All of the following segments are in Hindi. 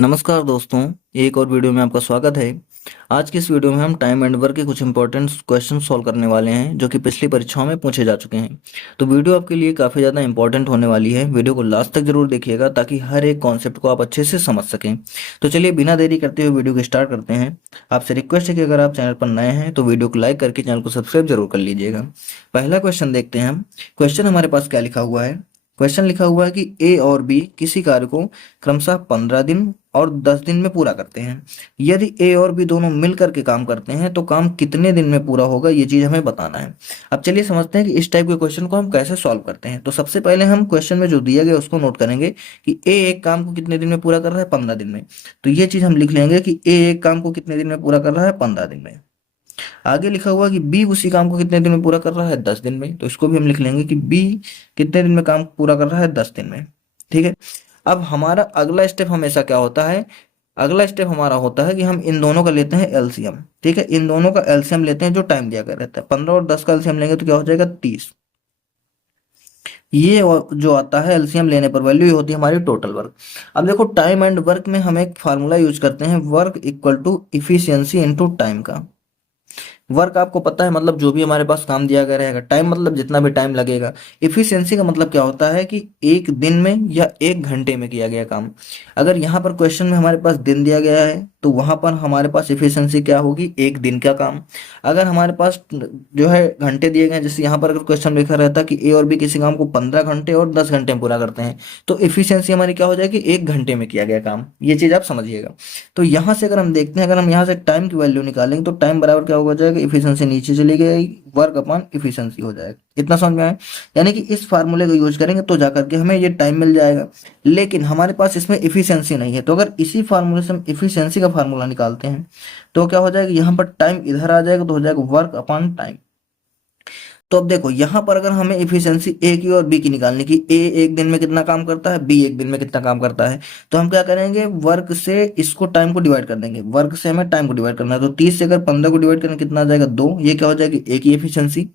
नमस्कार दोस्तों, एक और वीडियो में आपका स्वागत है। आज की इस वीडियो में हम टाइम एंड वर्क के कुछ इंपॉर्टेंट क्वेश्चन सॉल्व करने वाले हैं जो कि पिछली परीक्षाओं में पूछे जा चुके हैं। तो वीडियो आपके लिए काफ़ी ज़्यादा इंपॉर्टेंट होने वाली है। वीडियो को लास्ट तक जरूर देखिएगा ताकि हर एक कॉन्सेप्ट को आप अच्छे से समझ सकें। तो चलिए बिना देरी करते हुए वीडियो को स्टार्ट करते हैं। आपसे रिक्वेस्ट है कि अगर आप चैनल पर नए हैं तो वीडियो को लाइक करके चैनल को सब्सक्राइब जरूर कर लीजिएगा। पहला क्वेश्चन देखते हैं हम। क्वेश्चन हमारे पास क्या लिखा हुआ है। क्वेश्चन लिखा हुआ है कि ए और बी किसी कार्य को क्रमशः 15 दिन और 10 दिन में पूरा करते हैं। यदि ए और बी दोनों मिल करके काम करते हैं तो काम कितने दिन में पूरा होगा, ये चीज हमें बताना है। अब चलिए समझते हैं कि इस टाइप के क्वेश्चन को हम कैसे सॉल्व करते हैं। तो सबसे पहले हम क्वेश्चन में जो दिया गया उसको नोट करेंगे कि ए एक काम को कितने दिन में पूरा कर रहा है, 15 दिन में। तो ये चीज हम लिख लेंगे कि ए एक काम को कितने दिन में पूरा कर रहा है, 15 दिन में। आगे लिखा हुआ है कि बी उसी काम को कितने दिन में पूरा कर रहा है, 10 दिन में। तो इसको भी हम लिख लेंगे कि बी कितने दिन में काम पूरा कर रहा है, 10 दिन में। ठीक है। अब हमारा अगला स्टेप हमेशा क्या होता है, अगला स्टेप हमारा होता है कि हम इन दोनों का लेते हैं एलसीएम। ठीक है, इन दोनों का एलसीएम लेते हैं जो टाइम दिया गया रहता है। 15 और 10 का एलसीएम लेंगे तो क्या हो जाएगा, 30। ये जो आता है एलसीएम लेने पर वैल्यू ये होती है हमारी टोटल वर्क। अब देखो टाइम एंड वर्क में हम एक फार्मूला यूज करते हैं, work equal to efficiency into time का। वर्क आपको पता है, मतलब जो भी हमारे पास काम दिया गया रहेगा। टाइम मतलब जितना भी टाइम लगेगा। इफिशियंसी का मतलब क्या होता है कि एक दिन में या एक घंटे में किया गया काम। अगर यहाँ पर क्वेश्चन में हमारे पास दिन दिया गया है तो वहां पर हमारे पास इफिशियंसी क्या होगी, एक दिन का काम। अगर हमारे पास जो है घंटे दिए गए हैं, जैसे यहाँ पर अगर क्वेश्चन लिखा रहता कि ए और बी किसी काम को 15 घंटे और 10 घंटे में पूरा करते हैं, तो इफिशियंसी हमारी क्या हो जाएगी, एक घंटे में किया गया काम। ये चीज आप समझिएगा। तो यहाँ से अगर हम देखते हैं, अगर हम यहाँ से टाइम की वैल्यू निकालेंगे तो टाइम बराबर क्या हो जाएगा, इफिशियंसी नीचे चली गई, वर्क अपॉन इफिशियंसी हो जाएगा। इतना समझ में आया। यानी कि इस फार्मूले को यूज करेंगे तो जाकर के हमें ये टाइम मिल जाएगा। लेकिन हमारे पास इसमें इफिशियंसी नहीं है, तो अगर इसी फार्मूले से हम इफिशियंसी का फार्मूला निकालते हैं तो क्या हो जाएगा, यहाँ पर टाइम इधर आ जाएगा तो हो जाएगा वर्क अपॉन टाइम। तो अब देखो यहाँ पर अगर हमें इफिशियंसी ए की और बी की निकालनी की, ए एक दिन में कितना काम करता है, बी एक दिन में कितना काम करता है, तो हम क्या करेंगे, वर्क से इसको टाइम को डिवाइड कर देंगे। वर्क से हमें टाइम को डिवाइड करना है, तो 30 से अगर 15 को डिवाइड करें कितना आ जाएगा, 2। ये क्या हो जाएगी, ए की एफिशिएंसी।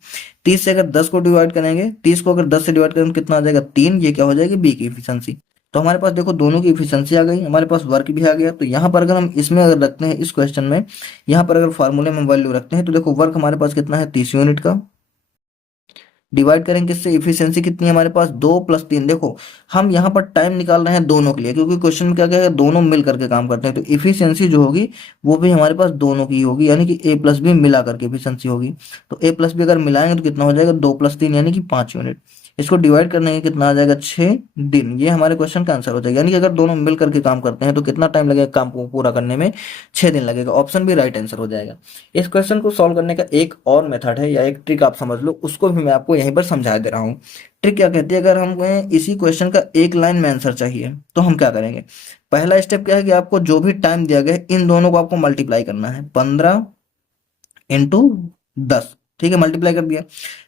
30 से अगर 10 को डिवाइड करेंगे, 30 को अगर 10 से डिवाइड करें तो कितना आ जाएगा, 3। ये क्या हो जाएगी, बी की एफिशिएंसी। तो हमारे पास देखो दोनों की इफिशियंसी आ गई, हमारे पास वर्क भी आ गया। तो यहाँ पर अगर हम इसमें अगर रखते हैं, इस क्वेश्चन में यहाँ पर अगर फार्मूले में वैल्यू रखते हैं तो देखो वर्क हमारे पास कितना है, 30 यूनिट का। डिवाइड करेंगे किससे, इफिशियंसी कितनी है हमारे पास, 2 + 3। देखो हम यहाँ पर टाइम निकाल रहे हैं दोनों के लिए, क्योंकि क्वेश्चन में क्या क्या है, दोनों मिल करके काम करते हैं। तो इफिशियंसी जो होगी वो भी हमारे पास दोनों की होगी, यानी कि ए प्लस बी मिला करके इफिशियंसी होगी। तो ए प्लस बी अगर मिलाएंगे तो कितना हो जाएगा, 2 + 3 यानी कि 5 यूनिट। इसको डिवाइड करने के कितना आ जाएगा, 6 दिन। ये हमारे क्वेश्चन का आंसर हो जाएगा। यानी कि अगर दोनों मिल करके काम करते हैं तो कितना टाइम लगेगा काम को पूरा करने में, 6 दिन लगेगा। ऑप्शन भी राइट आंसर हो जाएगा। इस क्वेश्चन को सॉल्व करने का एक और मेथड है या एक ट्रिक आप समझ लो, उसको भी मैं आपको यहीं पर समझा दे रहा हूँ। ट्रिक क्या कहती है, अगर हमें इसी क्वेश्चन का एक लाइन में आंसर चाहिए तो हम क्या करेंगे। पहला स्टेप क्या है कि आपको जो भी टाइम दिया गया है इन दोनों को आपको मल्टीप्लाई करना है, 15 × 10। ठीक है, मल्टीप्लाई कर दिया।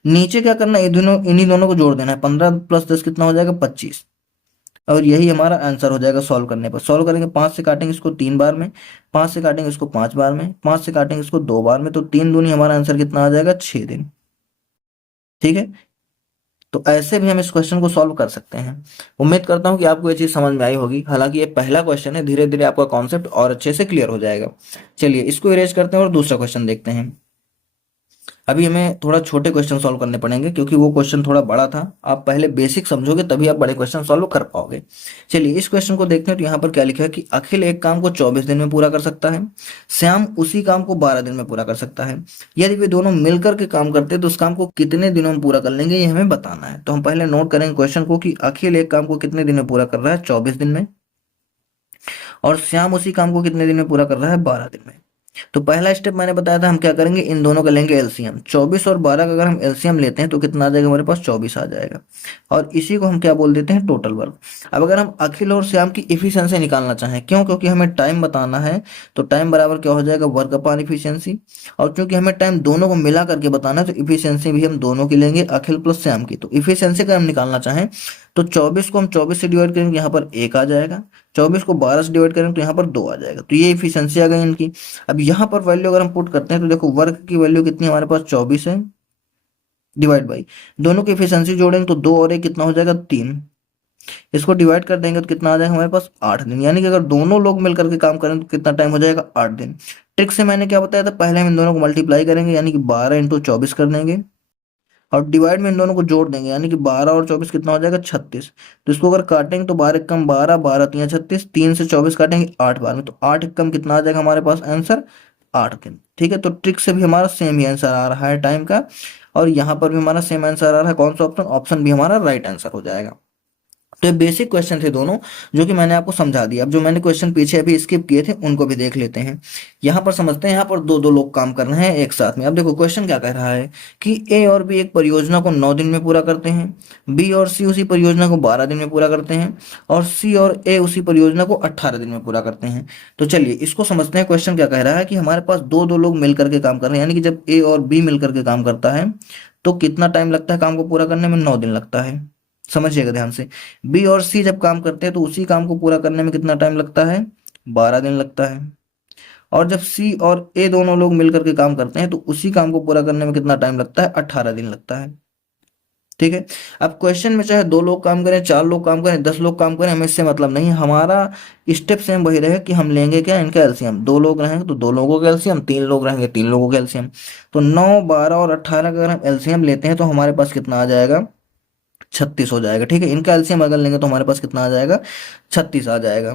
नीचे क्या करना है, इन्हीं दोनों को जोड़ देना है। 15 + 10 कितना हो जाएगा, 25। और यही हमारा आंसर हो जाएगा सॉल्व करने पर। सॉल्व करेंगे, 5 से काटेंगे इसको 3 बार में, 5 से काटेंगे इसको 5 बार में, 5 से काटेंगे इसको 2 बार में, तो 3 दूनी हमारा आंसर कितना आ जाएगा, 6 दिन। ठीक है। तो ऐसे भी हम इस क्वेश्चन को सॉल्व कर सकते हैं। उम्मीद करता हूं कि आपको ये चीज समझ में आई होगी। हालांकि ये पहला क्वेश्चन है, धीरे धीरे आपका कॉन्सेप्ट और अच्छे से क्लियर हो जाएगा। चलिए इसको इरेज करते हैं और दूसरा क्वेश्चन देखते हैं। अभी हमें थोड़ा छोटे क्वेश्चन सॉल्व करने पड़ेंगे क्योंकि वो क्वेश्चन थोड़ा बड़ा था। आप पहले बेसिक समझोगे तभी आप बड़े क्वेश्चन सॉल्व कर पाओगे। चलिए इस क्वेश्चन को देखते हैं। तो यहाँ पर क्या लिखा है कि अखिल एक काम को 24 दिन में पूरा कर सकता है, श्याम उसी काम को 12 दिन में पूरा कर सकता है। यदि वे दोनों मिलकर के काम करते हैं तो उस काम को कितने दिनों में पूरा कर लेंगे, ये हमें बताना है। तो हम पहले नोट करेंगे क्वेश्चन को कि अखिल एक काम को कितने दिन में पूरा कर रहा है, 24 दिन में, और श्याम उसी काम को कितने दिन में पूरा कर रहा है, 12 दिन में। तो पहला स्टेप मैंने बताया था, हम क्या करेंगे, इन दोनों का लेंगे एलसीएम। 24 और 12 का अगर हम एलसीएम लेते हैं तो कितना आ जाएगा, हमारे पास 24 आ जाएगा। और इसी को हम क्या बोल देते हैं, टोटल वर्क। अब अगर हम अखिल और श्याम की इफिशियंसी निकालना चाहें, क्यों, क्योंकि हमें टाइम बताना है, तो टाइम बराबर क्या हो जाएगा, वर्क अपॉन इफिशियंसी। और क्योंकि हमें टाइम दोनों को मिला करके बताना है तो इफिशियंसी भी हम दोनों की लेंगे, अखिल प्लस श्याम की। तो इफिशियंसी अगर हम निकालना चाहें तो 24 को हम 24 से डिवाइड करेंगे, यहाँ पर 1 आ जाएगा। 24 को 12 से डिवाइड करेंगे तो यहाँ पर 2 आ जाएगा। तो ये इफिशियंसी आ गई इनकी। अब यहाँ पर वैल्यू अगर हम पुट करते हैं तो देखो वर्क की वैल्यू कितनी हमारे पास, 24 है, डिवाइड बाई दोनों की इफिशियंसी जोड़ेंगे तो 2 और 1 कितना हो जाएगा, 3। इसको डिवाइड कर देंगे तो कितना आ जाएगा हमारे पास 8 दिन, यानी कि अगर दोनों लोग मिल करके काम करें तो कितना टाइम हो जाएगा 8 दिन। ट्रिक से मैंने क्या बताया था, पहले हम इन दोनों को मल्टीप्लाई करेंगे यानी कि 12 × 24 कर देंगे, और डिवाइड में इन दोनों को जोड़ देंगे यानी कि 12 और 24 कितना हो जाएगा 36। तो इसको अगर काटेंगे तो 12 × 12, 12×3 = 36, 3 से 24 काटेंगे 8 बार में, तो 8 × कितना आ जाएगा हमारे पास आंसर 8 दिन। ठीक है, तो ट्रिक से भी हमारा सेम ही आंसर आ रहा है टाइम का, और यहाँ पर भी हमारा सेम आंसर आ रहा है। कौन सा ऑप्शन, ऑप्शन भी हमारा राइट आंसर हो जाएगा। तो ये बेसिक क्वेश्चन थे दोनों, जो कि मैंने आपको समझा दिया। अब जो मैंने क्वेश्चन पीछे अभी स्किप किए थे उनको भी देख लेते हैं। यहाँ पर समझते हैं, यहाँ पर दो दो लोग काम कर रहे हैं एक साथ में। अब देखो क्वेश्चन क्या कह रहा है कि ए और बी एक परियोजना को 9 दिन में पूरा करते हैं, बी और सी उसी परियोजना को 12 दिन में पूरा करते हैं, और सी और ए उसी परियोजना को 18 दिन में पूरा करते हैं। तो चलिए इसको समझते हैं। क्वेश्चन क्या कह रहा है कि हमारे पास दो दो लोग मिल करके काम कर रहे हैं, यानी कि जब ए और बी मिल करके काम करता है तो कितना टाइम लगता है काम को पूरा करने में, 9 दिन लगता है। समझिएगा ध्यान से, बी और सी जब काम करते हैं तो उसी काम को पूरा करने में कितना टाइम लगता है, 12 दिन लगता है। और जब सी और ए दोनों लोग मिलकर के काम करते हैं तो उसी काम को पूरा करने में कितना टाइम लगता है, 18 दिन लगता है। ठीक है, अब क्वेश्चन में चाहे 2 लोग काम करें, 4 लोग काम करें, 10 लोग काम करें, हमें इससे मतलब नहीं। हमारा स्टेप सेम वही रहे कि हम लेंगे क्या, इनका एलसीएम। 2 लोग रहेंगे तो 2 लोगों का एलसीएम, 3 लोग रहेंगे 3 लोगों का एलसीएम। तो 9, 12 और 18 का अगर हम एलसीएम लेते हैं तो हमारे पास कितना आ जाएगा, 36 हो जाएगा। ठीक है, इनका एलसीएम अगर लेंगे तो हमारे पास कितना आ जाएगा, 36 आ जाएगा।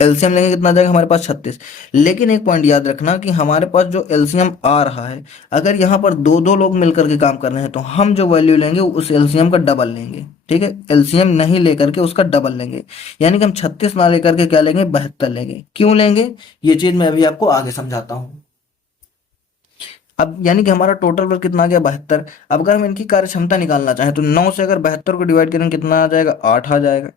एलसीएम लेंगे कितना आ जाएगा हमारे पास, 36। लेकिन एक पॉइंट याद रखना कि हमारे पास जो एलसीएम आ रहा है, अगर यहाँ पर दो दो लोग मिलकर के काम कर रहे हैं तो हम जो वैल्यू लेंगे उस एलसीएम का डबल लेंगे। ठीक है, एलसीएम नहीं लेकर के उसका डबल लेंगे, यानी कि हम 36 ना लेकर के क्या लेंगे, 72 लेंगे। क्यों लेंगे, ये चीज मैं अभी आपको आगे समझाता हूँ। अब यानी कि हमारा टोटल वर्क कितना आ गया, 72। अब अगर हम इनकी कार्य क्षमता निकालना चाहें तो 9 से अगर 72 को डिवाइड करेंगे कितना आ जाएगा, 8 आ जाएगा।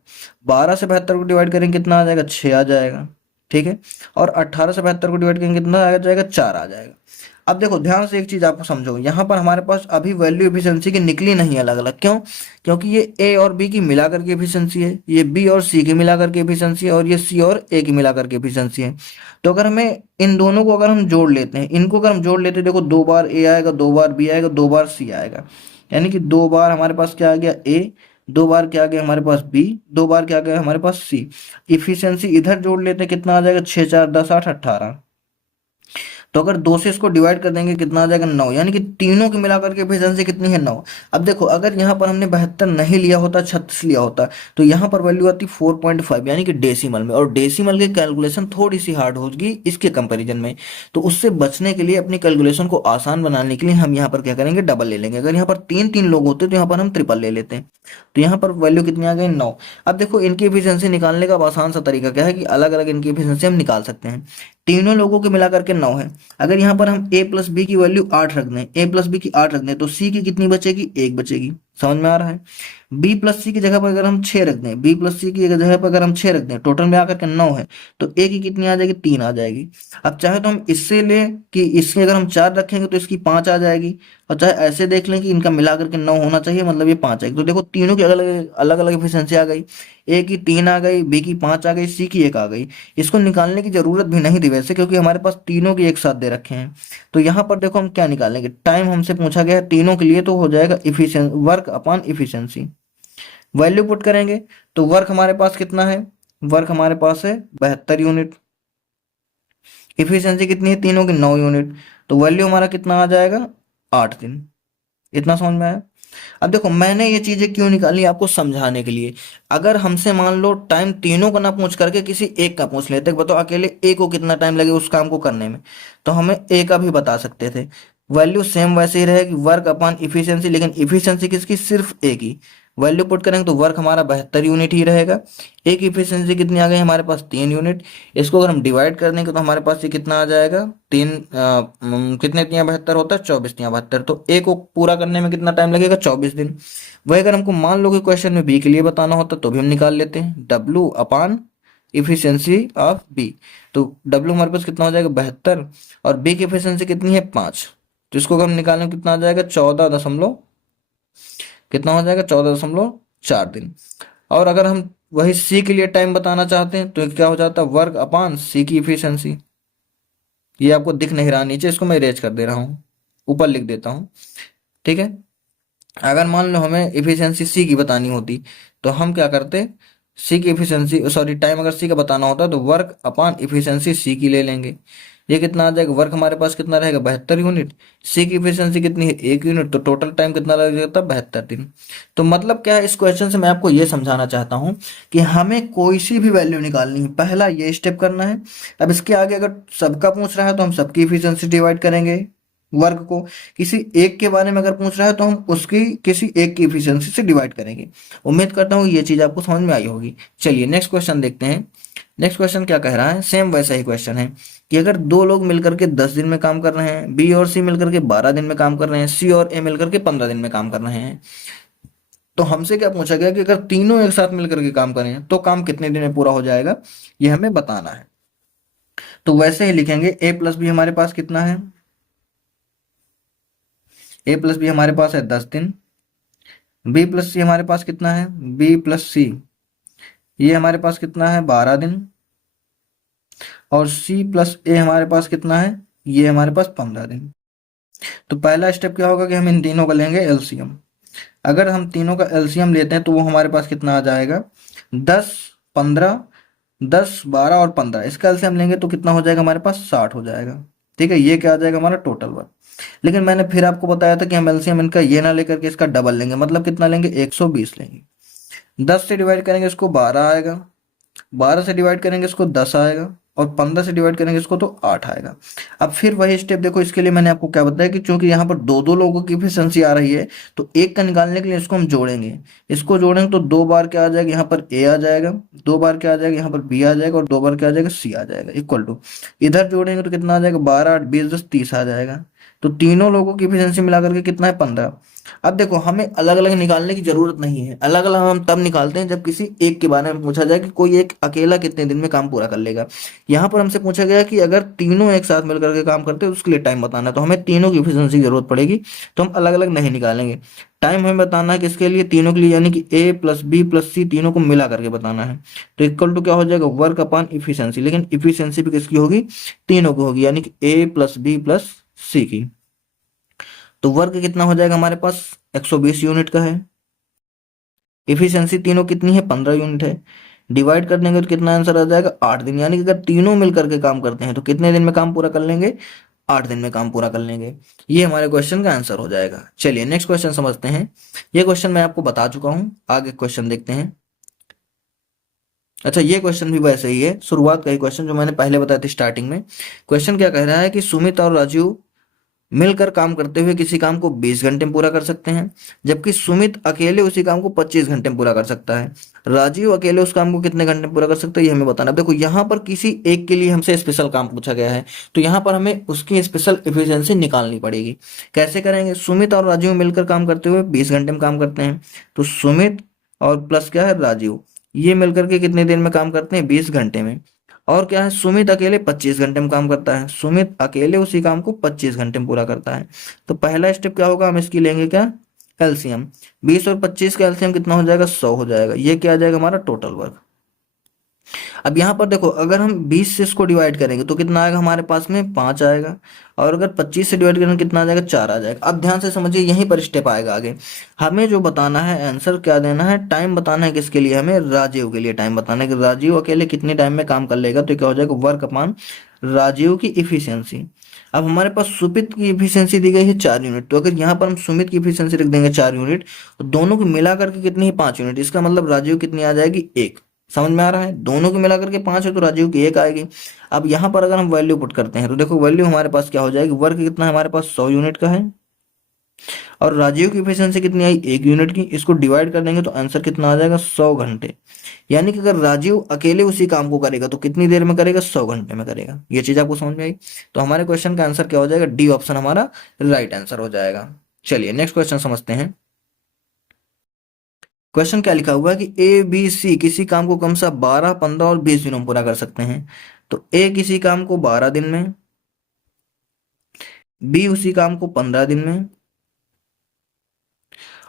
12 से 72 को डिवाइड करेंगे कितना आ जाएगा, 6 आ जाएगा। ठीक है, और 18 से 72 को डिवाइड करेंगे कितना आ जाएगा, 4 आ जाएगा। अब देखो ध्यान से एक चीज आपको समझो, यहाँ पर हमारे पास अभी वैल्यू एफिशिएंसी की निकली नहीं अलग अलग। क्यों, क्योंकि ये ए और बी की मिलाकर के एफिशिएंसी है, ये बी और सी की मिलाकर के एफिशिएंसी है, और ये सी और ए की मिलाकर के एफिशिएंसी है। तो अगर हमें इन दोनों को अगर हम जोड़ लेते हैं, इनको अगर हम जोड़ लेते हैं, देखो 2 बार ए आएगा, 2 बार बी आएगा, 2 बार सी आएगा, यानी कि 2 बार हमारे पास क्या आ गया, ए, 2 बार क्या आ गया हमारे पास, बी, 2 बार क्या आ गया हमारे पास, सी। इफिशियंसी इधर जोड़ लेते हैं कितना आ जाएगा, 6 4 10 8 18। तो अगर 2 से इसको डिवाइड कर देंगे कितना आ जाएगा, 9, यानी कि तीनों की मिलाकर के एफिशिएंसी कितनी है, 9। अब देखो अगर यहाँ पर हमने 72 नहीं लिया होता, 36 लिया होता, तो यहाँ पर वैल्यू आती 4.5, यानी कि डेसिमल में, और डेसिमल की कैलकुलेशन थोड़ी सी हार्ड होगी इसके कंपैरिजन में। तो उससे बचने के लिए, अपनी कैलकुलेशन को आसान बनाने के लिए हम यहाँ पर क्या करेंगे, डबल ले लेंगे। अगर यहाँ पर 3 3 लोग होते तो यहाँ पर हम ट्रिपल ले लेते हैं। तो यहाँ पर वैल्यू कितनी आ गई, 9। अब देखो इनकी एफिशिएंसी निकालने का आसान सा तरीका क्या है कि अलग अलग इनकी एफिशिएंसी हम निकाल सकते हैं। तीनों लोगों के मिलाकर के 9 है। अगर यहाँ पर हम a प्लस बी की वैल्यू 8 रख दें, a प्लस बी की 8 रख दें, तो c की कितनी बचेगी, 1 बचेगी। समझ में आ रहा है। b प्लस सी की जगह पर अगर हम 6 रख दें, b प्लस सी की जगह पर अगर हम 6 रख दें, टोटल में आकर के 9 है, तो a की कितनी आ जाएगी, 3 आ जाएगी। अब चाहे तो हम इससे लें कि इसके अगर हम 4 रखेंगे तो इसकी 5 आ जाएगी, और चाहे ऐसे देख लें कि इनका मिलाकर के 9 होना चाहिए, मतलब ये 5 आएगी। तो देखो तीनों की अलग अलग अलग एफिशिएंसी आ गई, a की 3 आ गई, b की 5 आ गई, c की 1 आ गई। इसको निकालने की जरूरत भी नहीं थी वैसे, क्योंकि हमारे पास तीनों की एक साथ दे रखे हैं। तो यहाँ पर देखो हम क्या निकालेंगे, टाइम हमसे पूछा गया है तीनों के लिए, तो हो जाएगा efficiency work upon efficiency. Value put करेंगे तो वर्क हमारे पास कितना है, वर्क हमारे पास है 72 यूनिट। इफिशियंसी कितनी है तीनों की, 9 यूनिट। तो वैल्यू हमारा कितना आ जाएगा, 8 दिन। इतना समझ में आया। अब देखो मैंने ये चीजें क्यों निकाली, आपको समझाने के लिए। अगर हमसे मान लो टाइम तीनों का ना पूछ करके किसी एक का पूछ लेते, बताओ अकेले ए को कितना टाइम लगे उस काम को करने में, तो हमें ए का भी बता सकते थे। वैल्यू सेम वैसे ही रहेगी, वर्क अपॉन इफिशियंसी, लेकिन इफिशियंसी किसकी, सिर्फ ए की। वैल्यू पुट करेंगे तो वर्क हमारा 72 यूनिट ही रहेगा। ए की इफिशियंसी कितनी आ गई हमारे पास, 3 यूनिट। इसको अगर हम डिवाइड कर देंगे तो हमारे पास ये कितना आ जाएगा, तीन कितने तियां 72 होता है, 24 तियां 72। तो ए को पूरा करने में कितना टाइम लगेगा, 24 दिन। वही अगर हमको मान लो कि क्वेश्चन में बी के लिए बताना होता तो भी हम निकाल लेते हैं, W upon efficiency of B. तो डब्ल्यू हमारे पास कितना हो जाएगा, 72, और बी की इफिशियंसी कितनी है, 5। तो इसको अगर हम निकालें कितना आ जाएगा, 14 कितना हो जाएगा, 14.4 दिन। और अगर हम वही सी के लिए टाइम बताना चाहते हैं तो क्या हो जाता है, वर्क अपॉन सी की इफिशियंसी। ये आपको दिख नहीं रहा नीचे, इसको मैं इरेज कर दे रहा हूँ, ऊपर लिख देता हूँ। ठीक है, अगर मान लो हमें इफिशियंसी सी की बतानी होती तो हम क्या करते, सी की इफिशियंसी सॉरी टाइम अगर सी का बताना होता तो वर्क अपॉन इफिशियंसी सी की ले लेंगे। ये कितना आ जाएगा, वर्क हमारे पास कितना रहेगा 72 यूनिट, सी की इफिशियंसी कितनी है 1 यूनिट, तो टोटल टाइम कितना लग जाता है 72 दिन। तो मतलब क्या है, इस क्वेश्चन से मैं आपको ये समझाना चाहता हूँ कि हमें कोई सी भी वैल्यू निकालनी है, पहला ये स्टेप करना है। अब इसके आगे अगर सबका पूछ रहा है तो हम सबकी इफिशियंसी डिवाइड करेंगे वर्क को, किसी एक के बारे में अगर पूछ रहा है तो हम उसकी किसी एक की इफिशियंसी से डिवाइड करेंगे। उम्मीद करता हूँ ये चीज आपको समझ में आई होगी। चलिए नेक्स्ट क्वेश्चन देखते हैं। नेक्स्ट क्वेश्चन क्या कह रहा है, सेम वैसा ही क्वेश्चन है कि अगर दो लोग मिलकर के 10 दिन में काम कर रहे हैं, बी और सी मिलकर के 12 दिन में काम कर रहे हैं, सी और ए मिलकर के 15 दिन में काम कर रहे हैं, तो हमसे क्या पूछा गया कि अगर तीनों एक साथ मिलकर के काम करें तो काम कितने दिन में पूरा हो जाएगा, ये हमें बताना है। तो वैसे ही लिखेंगे ए प्लस बी हमारे पास कितना है, ए प्लस बी हमारे पास है 10 दिन, बी प्लस सी हमारे पास कितना है, बी प्लस सी ये हमारे पास कितना है 12 दिन, और सी प्लस ए हमारे पास कितना है, ये हमारे पास 15 दिन। तो पहला स्टेप क्या होगा कि हम इन तीनों का लेंगे एलसीएम। अगर हम तीनों का एलसीएम लेते हैं तो वो हमारे पास कितना आ जाएगा, 10 15, 10 12 और 15, इसका एलसीएम लेंगे तो कितना हो जाएगा हमारे पास 60 हो जाएगा। ठीक है, ये क्या आ जाएगा हमारा टोटल वर्क। लेकिन मैंने फिर आपको बताया था कि हम एलसीएम इनका ये ना लेकर के इसका डबल लेंगे, मतलब कितना लेंगे 120 लेंगे। 10 से डिवाइड करेंगे इसको 12 आएगा, 12 से डिवाइड करेंगे इसको 10 आएगा, और 15 से डिवाइड करेंगे इसको तो 8 आएगा। अब फिर वही स्टेप देखो, इसके लिए मैंने आपको क्या बताया कि चूंकि यहाँ पर दो दो लोगों की एफिशिएंसी आ रही है तो एक का निकालने के लिए इसको हम जोड़ेंगे। इसको जोड़ेंगे तो 2 बार क्या आ जाएगा, यहाँ पर ए आ जाएगा, 2 बार क्या आ जाएगा यहाँ पर बी आ जाएगा, और 2 बार क्या आ जाएगा सी आ जाएगा, इक्वल टू इधर जोड़ेंगे तो कितना आ जाएगा 12 8 20 10 30 आ जाएगा। तो तीनों लोगों की एफिशिएंसी मिला करके कितना है 15। अब देखो हमें अलग अलग निकालने की जरूरत नहीं है, अलग अलग हम तब निकालते हैं जब किसी एक के बारे में पूछा जाए कि कोई एक अकेला कितने दिन में काम पूरा कर लेगा। यहाँ पर हमसे पूछा गया कि अगर तीनों एक साथ मिलकर के काम करते हैं उसके लिए टाइम बताना है, तो हमें तीनों की एफिशिएंसी की जरूरत पड़ेगी, तो हम अलग अलग नहीं निकालेंगे। टाइम हमें बताना है किसके लिए, तीनों के लिए, यानी कि ए प्लस बी प्लस सी तीनों को मिला करके बताना है। तो इक्वल टू क्या हो जाएगा, वर्क अपॉन इफिशियंसी, लेकिन इफिशियंसी भी किसकी होगी, तीनों की होगी, यानी कि ए प्लस बी प्लस सी की। तो वर्क कितना हो जाएगा हमारे पास 120 यूनिट का है, इफिशियंसी तीनों कितनी है 15 यूनिट है, डिवाइड कर देंगे तो कितना आंसर आ जाएगा 8 दिन, यानी कि अगर तीनों मिलकर के काम करते हैं तो कितने दिन में काम पूरा कर लेंगे, 8 दिन में काम पूरा कर लेंगे। ये हमारे क्वेश्चन का आंसर हो जाएगा। चलिए नेक्स्ट क्वेश्चन समझते हैं। ये क्वेश्चन मैं आपको बता चुका हूं, आगे क्वेश्चन देखते हैं। अच्छा, ये क्वेश्चन भी वैसे ही है, शुरुआत का ही क्वेश्चन जो मैंने पहले बताया था स्टार्टिंग में। क्वेश्चन क्या कह रहा है कि सुमित और राजीव मिलकर काम करते हुए किसी काम को 20 घंटे में पूरा कर सकते हैं, जबकि सुमित अकेले उसी काम को 25 घंटे में पूरा कर सकता है। राजीव अकेले उस काम को कितने घंटे में पूरा कर सकता है, ये हमें बताना। देखो यहाँ पर किसी एक के लिए हमसे स्पेशल काम पूछा गया है, तो यहाँ पर हमें उसकी स्पेशल एफिशिएंसी निकालनी पड़ेगी। कैसे करेंगे, सुमित और राजीव मिलकर काम करते हुए 20 घंटे में काम करते हैं, तो सुमित और प्लस क्या है राजीव, ये मिलकर के कितने देर में काम करते हैं 20 घंटे में। और क्या है, सुमित अकेले 25 घंटे में काम करता है, सुमित अकेले उसी काम को 25 घंटे में पूरा करता है। तो पहला स्टेप क्या होगा, हम इसकी लेंगे क्या, एलसीएम। 20 और 25 का एलसीएम कितना हो जाएगा 100 हो जाएगा, ये क्या आ जाएगा हमारा टोटल वर्क। अब यहाँ पर देखो अगर हम 20 से इसको डिवाइड करेंगे तो कितना आएगा हमारे पास में 5 आएगा, और अगर 25 से डिवाइड करेंगे कितना आ जाएगा 4 आ जाएगा। अब ध्यान से समझिए, यहीं पर स्टेप आएगा आगे। हमें जो बताना है आंसर क्या देना है, टाइम बताना है, किसके लिए, हमें राजीव के लिए टाइम बताना है कि राजीव अकेले कितने टाइम में काम कर लेगा, तो क्या हो जाएगा वर्क अपॉन राजीव की इफिशियंसी। अब हमारे पास सुमित की इफिशियंसी दी गई है 4 यूनिट, तो अगर यहाँ पर हम सुमित की इफिशियंसी रख देंगे 4 यूनिट, तो दोनों को मिला करके कितनी है 5 यूनिट, इसका मतलब राजीव कितनी आ जाएगी 1। समझ में आ रहा है, दोनों को मिला करके 5 है तो राजीव की 1 आएगी। अब यहाँ पर अगर हम वैल्यू पुट करते हैं तो देखो वैल्यू हमारे पास क्या हो जाएगी, वर्क कितना है हमारे पास 100 यूनिट का है, और राजीव की एफिशिएंसी कितनी आई 1 यूनिट की, इसको डिवाइड कर देंगे तो आंसर कितना आ जाएगा 100 घंटे। यानी कि अगर राजीव अकेले उसी काम को करेगा तो कितनी देर में करेगा, 100 घंटे में करेगा। ये चीज आपको समझ में आई। तो हमारे क्वेश्चन का आंसर क्या हो जाएगा, डी ऑप्शन हमारा राइट आंसर हो जाएगा। चलिए नेक्स्ट क्वेश्चन समझते हैं। क्वेश्चन क्या लिखा हुआ है कि ए बी सी किसी काम को कम से 12 15 और 20 दिनों में पूरा कर सकते हैं। तो ए किसी काम को 12 दिन में, बी उसी काम को 15 दिन में,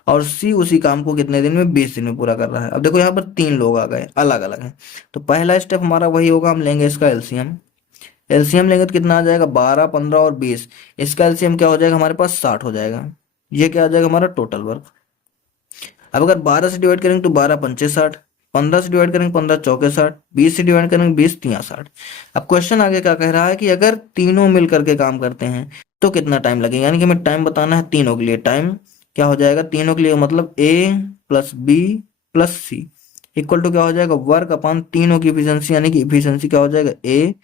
और सी उसी काम को कितने दिन में 20 दिन में पूरा कर रहा है। अब देखो यहाँ पर 3 लोग आ गए, अलग अलग हैं, तो पहला स्टेप हमारा वही होगा, हम लेंगे इसका एलसीएम। एलसीएम लेंगे तो कितना आ जाएगा 12 15 और 20, इसका एलसीएम क्या हो जाएगा हमारे पास 60 हो जाएगा। ये क्या आ जाएगा हमारा टोटल वर्क। अब अगर 12 से डिवाइड करेंगे तो 12 पंचे 60, 15 से डिवाइड करेंगे 15 चौके 60, 20 से डिवाइड करेंगे 20 तिया 60। अब क्वेश्चन आगे क्या कह रहा है कि अगर तीनों मिल करके काम करते हैं तो कितना टाइम लगेगा, यानी कि हमें टाइम बताना है तीनों के लिए। टाइम क्या हो जाएगा तीनों के लिए, मतलब A plus B plus C equal to क्या हो जाएगा वर्क अपॉन तीनों की इफिशियंसी, यानी कि इफिशियंसी क्या हो जाएगा ए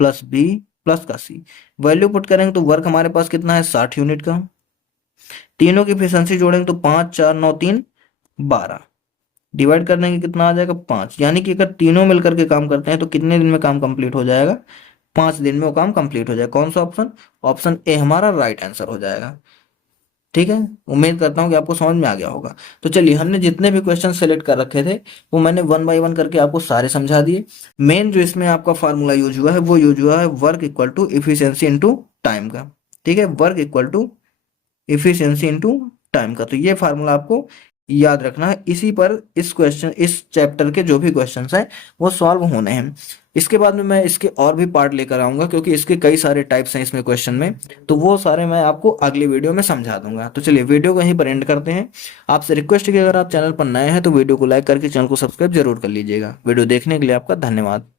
प्लस बी प्लस का सी। वैल्यू पुट करेंगे तो वर्क हमारे पास कितना है 60 यूनिट का, तीनों की एफिशिएंसी जोड़ेंगे तो 5 4 9 3 12, डिवाइड करने के कितना आ जाएगा 5, यानी कि अगर तीनों मिलकर के काम करते हैं तो कितने दिन में काम कंप्लीट हो जाएगा, 5 दिन में वो काम कंप्लीट हो जाएगा। कौन सा ऑप्शन, ऑप्शन ए हमारा राइट आंसर हो जाएगा। ठीक है, उम्मीद करता हूँ कि आपको समझ में आ गया होगा। तो चलिए, हमने जितने भी क्वेश्चन सेलेक्ट कर रखे थे वो मैंने वन बाय वन करके आपको सारे समझा दिए। मेन जो इसमें आपका फार्मूला यूज हुआ है वो यूज हुआ है work equal to efficiency into time का। ठीक है, work equal to efficiency into time का, तो ये फार्मूला आपको याद रखना है। इसी पर इस चैप्टर के जो भी क्वेश्चंस हैं वो सॉल्व होने हैं। इसके बाद में मैं इसके और भी पार्ट लेकर आऊंगा, क्योंकि इसके कई सारे टाइप्स हैं इसमें क्वेश्चन में, तो वो सारे मैं आपको अगली वीडियो में समझा दूंगा। तो चलिए, वीडियो को यहीं पर एंड करते हैं। आपसे रिक्वेस्ट है कि अगर आप चैनल पर नए हैं तो वीडियो को लाइक करके चैनल को सब्सक्राइब जरूर कर लीजिएगा। वीडियो देखने के लिए आपका धन्यवाद।